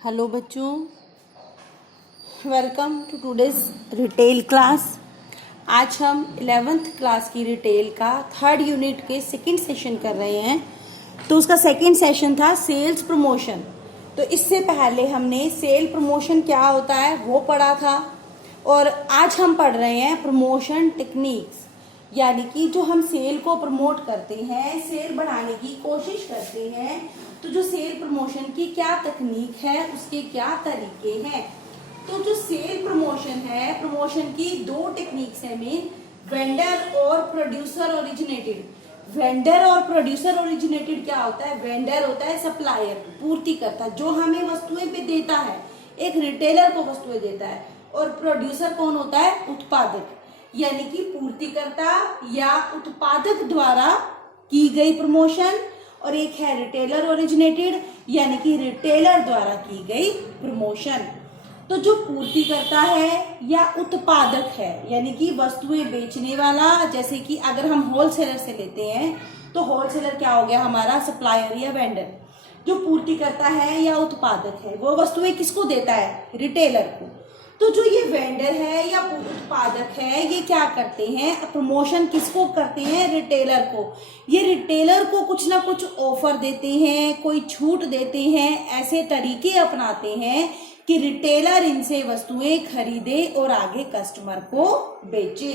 Hello बच्चों, welcome to today's retail class. आज हम 11th क्लास की रिटेल का 3rd यूनिट के सेकंड सेशन कर रहे हैं। तो उसका सेकंड सेशन था सेल्स प्रमोशन। तो इससे पहले हमने सेल प्रमोशन क्या होता है वो पढ़ा था, और आज हम पढ़ रहे हैं प्रमोशन टेक्निक्स, यानी कि जो हम सेल को प्रमोट करते हैं, सेल बढ़ाने की कोशिश करते हैं, तो जो सेल प्रमोशन की क्या तकनीक है, उसके क्या तरीके हैं। तो जो सेल प्रमोशन है, प्रमोशन की दो टेक्निक्स है मेन, वेंडर और प्रोड्यूसर ओरिजिनेटेड। वेंडर और प्रोड्यूसर ओरिजिनेटेड क्या होता है? वेंडर होता है सप्लायर, पूर्तिकर्ता, जो हमें वस्तुएं पे देता है, एक रिटेलर को वस्तुएं देता है। और प्रोड्यूसर कौन होता है? उत्पादक, यानी कि पूर्तिकर्ता या उत्पादक द्वारा की गई प्रमोशन। और एक है रिटेलर ओरिजिनेटेड, यानी कि रिटेलर द्वारा की गई प्रमोशन। तो जो पूर्तिकर्ता है या उत्पादक है, यानी कि वस्तुएं बेचने वाला, जैसे कि अगर हम होलसेलर से लेते हैं तो होलसेलर क्या हो गया हमारा? सप्लायर या वेंडर। जो पूर्तिकर्ता है या उत्पादक है वो वस्तुएं किसको देता है? रिटेलर को। तो जो ये वेंडर है या उत्पादक है, ये क्या करते हैं? प्रमोशन किसको करते हैं? रिटेलर को। ये रिटेलर को कुछ ना कुछ ऑफर देते हैं, कोई छूट देते हैं, ऐसे तरीके अपनाते हैं कि रिटेलर इनसे वस्तुएं खरीदे और आगे कस्टमर को बेचे।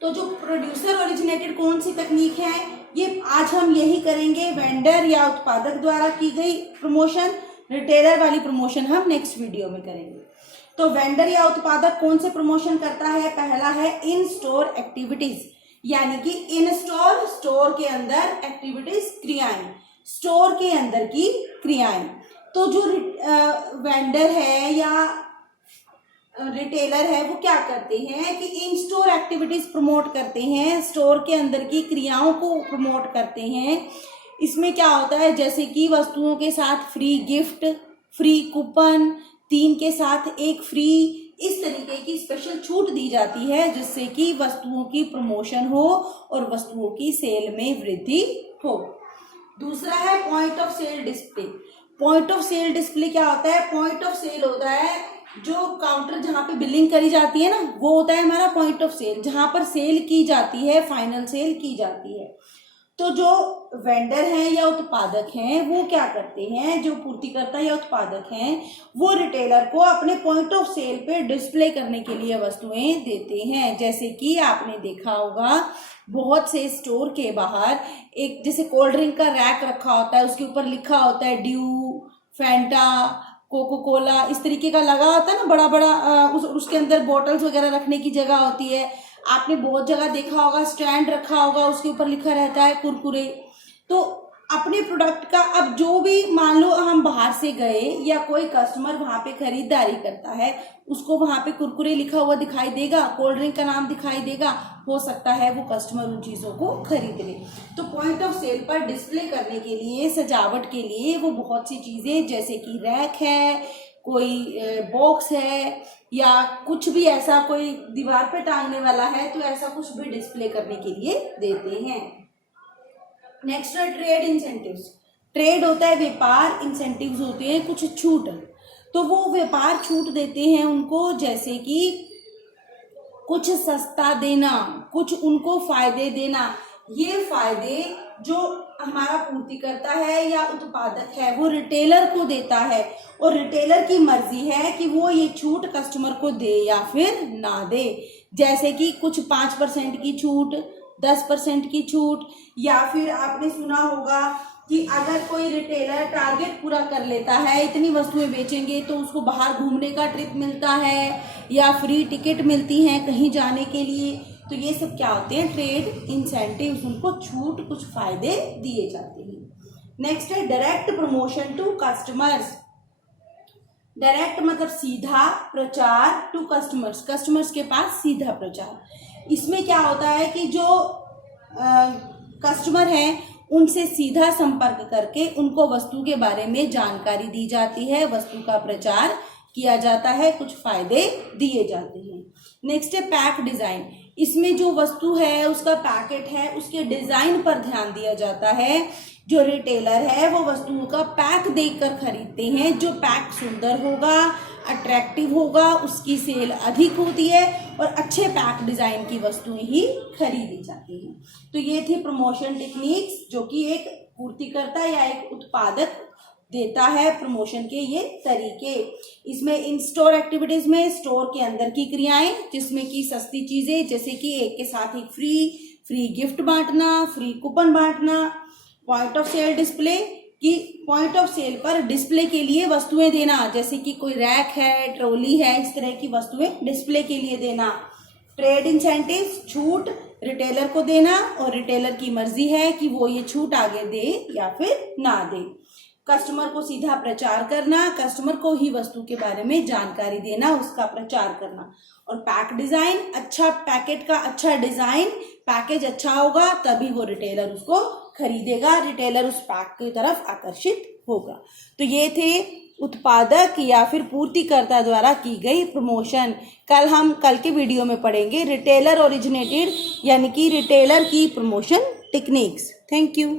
तो जो प्रोड्यूसर ओरिजिनेटेड कौन सी तकनीक है, ये आज हम यही करेंगे। वेंडर या उत्पादक द्वारा की गई प्रमोशन, रिटेलर वाली प्रमोशन हम नेक्स्ट वीडियो में करेंगे। तो वेंडर या उत्पादक कौन से प्रमोशन करता है? पहला है इन स्टोर एक्टिविटीज, यानी कि इन स्टोर, स्टोर के अंदर, एक्टिविटीज क्रियाएं, स्टोर के अंदर की क्रियाएं। तो जो वेंडर है या रिटेलर है वो क्या करते हैं कि इन स्टोर एक्टिविटीज प्रमोट करते हैं, स्टोर के अंदर की क्रियाओं को प्रमोट करते हैं। इसमें क्या होता है, जैसे कि वस्तुओं के साथ फ्री गिफ्ट, फ्री कूपन, 3 के साथ 1 फ्री, इस तरीके की स्पेशल छूट दी जाती है, जिससे कि वस्तुओं की प्रमोशन हो और वस्तुओं की सेल में वृद्धि हो। दूसरा है point of sale display. Point of sale display क्या होता है? पॉइंट ऑफ सेल होता है जो काउंटर जहां पे बिलिंग करी जाती है ना, वो होता है हमारा पॉइंट ऑफ सेल, जहां पर सेल की जाती है, फाइनल सेल की जाती है। तो जो वेंडर हैं या उत्पादक हैं वो क्या करते हैं? जो पूर्तिकर्ता या उत्पादक हैं वो रिटेलर को अपने पॉइंट ऑफ सेल पे डिस्प्ले करने के लिए वस्तुएं देते हैं। जैसे कि आपने देखा होगा बहुत से स्टोर के बाहर एक जैसे कोल्ड ड्रिंक का रैक रखा होता है, उसके ऊपर लिखा होता है ड्यू, फैंटा, कोको कोला, इस तरीके का लगा होता है ना, बड़ा बड़ा उसके अंदर बॉटल्स वगैरह रखने की जगह होती है। आपने बहुत जगह देखा होगा स्टैंड रखा होगा, उसके ऊपर लिखा रहता है कुरकुरे। तो अपने प्रोडक्ट का, अब जो भी मान लो हम बाहर से गए या कोई कस्टमर वहां पे खरीदारी करता है, उसको वहां पे कुरकुरे लिखा हुआ दिखाई देगा, कोल्ड ड्रिंक का नाम दिखाई देगा, हो सकता है वो कस्टमर उन चीजों को खरीद ले। तो पॉइंट ऑफ सेल पर डिस्प्ले करने के लिए, सजावट के लिए वो बहुत सी चीजें, जैसे कि रैक है, कोई बॉक्स है, या कुछ भी ऐसा कोई दीवार पे टांगने वाला है, तो ऐसा कुछ भी डिस्प्ले करने के लिए देते हैं। नेक्स्ट है ट्रेड इंसेंटिव्स। ट्रेड होता है व्यापार, इंसेंटिव्स होते हैं कुछ छूट। तो वो व्यापार छूट देते हैं उनको, जैसे कि कुछ सस्ता देना, कुछ उनको फायदे देना। ये फायदे जो हमारा पूर्तिकर्ता है या उत्पादक है वो रिटेलर को देता है, और रिटेलर की मर्जी है कि वो ये छूट कस्टमर को दे या फिर ना दे। जैसे कि कुछ 5% की छूट, 10% की छूट, या फिर आपने सुना होगा कि अगर कोई रिटेलर टारगेट पूरा कर लेता है, इतनी वस्तुएं बेचेंगे तो उसको बाहर घूमने का ट्रिप मिलता है या फ्री टिकट मिलती है कहीं जाने के लिए। तो ये सब क्या होते हैं? ट्रेड इंसेंटिव्स, उनको छूट, कुछ फायदे दिए जाते हैं। नेक्स्ट है direct promotion to customers. Direct मतलब सीधा प्रचार टू कस्टमर्स, कस्टमर्स के पास सीधा प्रचार। इसमें क्या होता है कि जो कस्टमर हैं उनसे सीधा संपर्क करके उनको वस्तु के बारे में जानकारी दी जाती है, वस्तु का प्रचार किया जाता है, कुछ फायदे दिए जाते हैं। नेक्स्ट है पैक डिजाइन। इसमें जो वस्तु है उसका पैकेट है, उसके डिजाइन पर ध्यान दिया जाता है। जो रिटेलर है वो वस्तुओं का पैक देखकर खरीदते हैं। जो पैक सुंदर होगा, अट्रैक्टिव होगा, उसकी सेल अधिक होती है और अच्छे पैक डिजाइन की वस्तुएं ही खरीदी जाती हैं। तो ये थे प्रमोशन टेक्निक्स, जो कि एक पूर्तिकर्ता या एक उत्पादक देता है प्रमोशन के ये तरीके। इसमें इन स्टोर एक्टिविटीज में स्टोर के अंदर की क्रियाएं, जिसमें कि सस्ती चीजें जैसे कि एक के साथ एक फ्री गिफ्ट बांटना, फ्री कूपन बांटना, पॉइंट ऑफ सेल डिस्प्ले कि पॉइंट ऑफ सेल पर डिस्प्ले के लिए वस्तुएं देना, जैसे कि कोई रैक है, ट्रॉली है, इस तरह की वस्तुएं डिस्प्ले के लिए देना। ट्रेड इंसेंटिव, छूट रिटेलर को देना और रिटेलर की मर्जी है कि वो ये छूट आगे दे या फिर ना दे। कस्टमर को सीधा प्रचार करना, कस्टमर को ही वस्तु के बारे में जानकारी देना, उसका प्रचार करना। और पैक डिजाइन, अच्छा पैकेट का अच्छा डिजाइन, पैकेज अच्छा होगा तभी वो रिटेलर उसको खरीदेगा, रिटेलर उस पैक की तरफ आकर्षित होगा। तो ये थे उत्पादक या फिर पूर्तिकर्ता द्वारा की गई प्रमोशन। कल के वीडियो में पढ़ेंगे रिटेलर ओरिजिनेटेड यानी कि रिटेलर की प्रमोशन टेक्निक्स। Thank you.